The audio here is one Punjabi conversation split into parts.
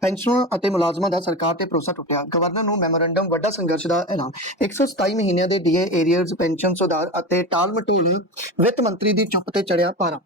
ਪੈਨਸ਼ਨਰਾਂ ਅਤੇ ਮੁਲਾਜ਼ਮਾਂ ਦਾ ਸਰਕਾਰ ਤੇ ਭਰੋਸਾ ਟੁੱਟਿਆ। ਗਵਰਨਰ ਨੂੰ ਮੈਮੋਰੈਂਡਮ ਵੱਡਾ ਸੰਘਰਸ਼ ਦਾ ਐਲਾਨ। 127 ਮਹੀਨਿਆਂ ਦੇ ਡੀਏ ਏਰੀਅਰਸ ਪੈਨਸ਼ਨ ਸੁਧਾਰ ਅਤੇ ਟਾਲ ਮਟੋਲ ਵਿੱਤ ਮੰਤਰੀ ਦੀ ਚੁੱਪ ਤੇ ਚੜਿਆ ਭਾਰਾ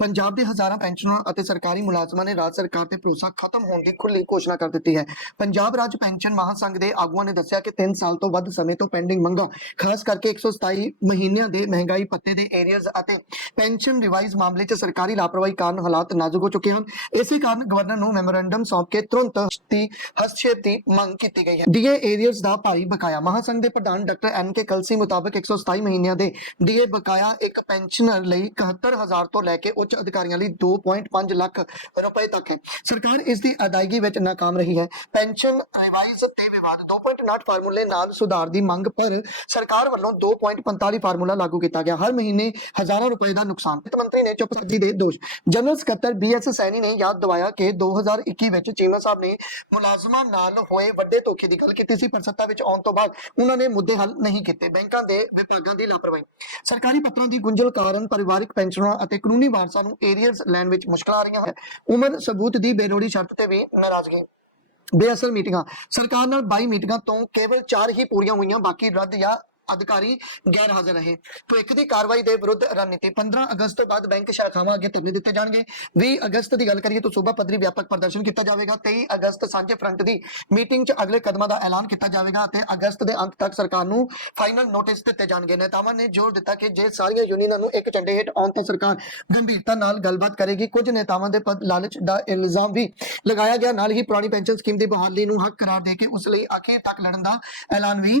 ਪੰਜਾਬ ਦੇ ਹਜ਼ਾਰਾਂ ਪੈਨਸ਼ਨਰਾਂ ਅਤੇ ਸਰਕਾਰੀ ਮੁਲਾਜ਼ਮਾਂ ਨੇ ਰਾਜ ਸਰਕਾਰ ਤੇ ਭਰੋਸਾ ਖਤਮ ਹੋਣ ਦੀ ਖੁੱਲੀ ਘੋਸ਼ਣਾ ਕਰ ਦਿੱਤੀ ਹੈ। ਪੰਜਾਬ ਰਾਜ ਪੈਨਸ਼ਨ ਮਹਾਸੰਘ ਦੇ ਆਗੂਆਂ ਨੇ ਦੱਸਿਆ ਕਿ 3 ਸਾਲ ਤੋਂ ਵੱਧ ਸਮੇਂ ਤੋਂ ਪੈਂਡਿੰਗ ਮੰਗਾਂ, ਖਾਸ ਕਰਕੇ 127 ਮਹੀਨਿਆਂ ਦੇ ਮਹਿੰਗਾਈ ਪੱਤੇ ਦੇ ਏਰੀਆਜ਼ ਅਤੇ ਪੈਨਸ਼ਨ ਰਿਵਾਈਜ਼ ਮਾਮਲੇ 'ਚ ਸਰਕਾਰੀ ਲਾਪਰਵਾਹੀ ਕਾਰਨ ਹਾਲਾਤ ਨਾਜ਼ੁਕ ਹੋ ਚੁੱਕੇ ਹਨ। ਇਸੇ ਕਾਰਨ ਗਵਰਨਰ ਨੂੰ ਮੈਮੋਰੈਂਡਮ ਸੌਂਪ ਕੇ ਤੁਰੰਤ ਦੀ ਹਸਤਸ਼ੇਪ ਦੀ ਮੰਗ ਕੀਤੀ ਗਈ ਹੈ। ਡੀਏ ਏਰੀਆਜ਼ ਦਾ ਭਾਰੀ ਬਕਾਇਆ, ਮਹਾਸੰਘ ਦੇ ਪ੍ਰਧਾਨ ਡਾਕਟਰ ਐਨ ਕੇ ਕਲਸੀ ਮੁਤਾਬਕ 127 ਮਹੀਨਿਆਂ ਦੇ ਡੀਏ ਬਕਾਇਆ ਇੱਕ ਪੈਨਸ਼ਨਰ ਲਈ 71000 ਤੋਂ ਲੈ ਕੇ ਉੱਚ ਅਧਿਕਾਰੀਆਂ ਲਈ 2.5 ਲੱਖ ਰੁਪਏ ਤੱਕ ਹੈ। ਸਰਕਾਰ ਇਸ ਦੀ ਅਦਾਇਗੀ ਵਿੱਚ ਨਾਕਾਮ ਰਹੀ ਹੈ। ਪੈਨਸ਼ਨ ਰਿਵਾਈਜ਼ ਤੇ ਵਿਵਾਦ 2.9 ਫਾਰਮੂਲੇ ਨਾਲ ਸੁਧਾਰ ਦੀ ਮੰਗ ਪਰ ਸਰਕਾਰ ਵੱਲੋਂ 2.45 ਫਾਰਮੂਲਾ ਲਾਗੂ ਕੀਤਾ ਗਿਆ। ਹਰ ਮਹੀਨੇ ਹਜ਼ਾਰਾਂ ਰੁਪਏ ਦਾ ਨੁਕਸਾਨ। ਵਿੱਤ ਮੰਤਰੀ ਨੇ ਚੁੱਪਸਾਜੀ ਦੇ ਦੋਸ਼। ਜਨਰਲ ਸਕੱਤਰ ਬੀਐਸ ਸੈਣੀ ਨੇ ਯਾਦ ਦਿਵਾਇਆ ਕਿ 2021 ਵਿੱਚ ਚੀਮਾ ਸਾਹਿਬ ਨੇ ਮੁਲਾਜ਼ਮਾਂ ਨਾਲ ਹੋਏ ਵੱਡੇ ਧੋਖੇ ਦੀ ਗੱਲ ਕੀਤੀ ਸੀ, ਪਰ ਸੱਤਾ ਵਿੱਚ ਆਉਣ ਤੋਂ ਬਾਅਦ ਉਹਨਾਂ ਨੇ ਮੁੱਦੇ ਹੱਲ ਨਹੀਂ ਕੀਤੇ। ਬੈਂਕਾਂ ਦੇ ਵਿਭਾਗਾਂ ਦੀ ਲਾਪਰਵਾਹੀ। ਸਰਕਾਰੀ ਪੱਤਰਾਂ ਦੀ ਗੁੰਝਲ ਕਾਰਨ ਪਰਿਵਾਰਕ ਪੈਨਸ਼ਨਰਾਂ ਅਤੇ ਕਾਨੂੰਨੀ ਵਾਰਸਾਂ ਸਾਨੂੰ ਏਰੀਅਰਸ ਲੈਣ ਵਿੱਚ ਮੁਸ਼ਕਲਾਂ ਆ ਰਹੀਆਂ ਹਨ। ਉਮਰ, ਸਬੂਤ ਦੀ ਬੇਲੋੜੀ ਸ਼ਰਤ ਤੇ ਵੀ ਨਾਰਾਜ਼ਗੀ ਬੇਅਸਰ ਮੀਟਿੰਗਾਂ। ਸਰਕਾਰ ਨਾਲ 22 ਮੀਟਿੰਗਾਂ ਤੋਂ ਕੇਵਲ 4 ਹੀ ਪੂਰੀਆਂ ਹੋਈਆਂ, ਬਾਕੀ ਰੱਦ ਜਾਂ ਅਧਿਕਾਰੀ ਗੈਰ ਹਾਜ਼ਰ ਰਹੇ। ਭਵਿੱਖ ਦੀ ਕਾਰਵਾਈ ਦੇ ਵਿਰੁੱਧ ਰਣਨੀਤੀ 15 ਅਗਸਤ ਤੋਂ ਬਾਅਦ ਬੈਂਕ ਸ਼ਾਖਾਵਾਂ ਅੱਗੇ ਧਰਨੇ ਦਿੱਤੇ ਜਾਣਗੇ। 20 ਅਗਸਤ ਦੀ ਗੱਲ ਕਰੀਏ ਤਾਂ ਸੂਬਾ ਪੱਧਰੀ ਵਿਆਪਕ ਪ੍ਰਦਰਸ਼ਨ ਕੀਤਾ ਜਾਵੇਗਾ। 23 ਅਗਸਤ ਸਾਂਝੇ ਫਰੰਟ ਦੀ ਮੀਟਿੰਗ 'ਚ ਅਗਲੇ ਕਦਮਾਂ ਦਾ ਐਲਾਨ ਕੀਤਾ ਜਾਵੇਗਾ ਅਤੇ ਅਗਸਤ ਦੇ ਅੰਤ ਤੱਕ ਸਰਕਾਰ ਨੂੰ ਫਾਈਨਲ ਨੋਟਿਸ ਦਿੱਤੇ ਜਾਣਗੇ। ਨੇਤਾਵਾਂ ਨੇ ਜ਼ੋਰ ਦਿੱਤਾ ਕਿ ਜੇ ਸਾਰੀਆਂ ਯੂਨੀਅਨਾਂ ਨੂੰ ਇੱਕ ਝੰਡੇ ਹੇਠ ਆਉਣ ਤਾਂ ਸਰਕਾਰ ਗੰਭੀਰਤਾ ਨਾਲ ਗੱਲਬਾਤ ਕਰੇਗੀ। ਕੁਝ ਨੇਤਾਵਾਂ ਦੇ ਪਦ ਲਾਲਚ ਦਾ ਇਲਜ਼ਾਮ ਵੀ ਲਗਾਇਆ ਗਿਆ। ਨਾਲ ਹੀ ਪੁਰਾਣੀ ਪੈਨਸ਼ਨ ਸਕੀਮ ਦੀ ਬਹਾਲੀ ਨੂੰ ਹੱਕ ਕਰਾਰ ਦੇ ਕੇ ਉਸ ਲਈ ਆਖਿਰ ਤੱਕ ਲੜਨ ਦਾ ਐਲਾਨ ਵੀ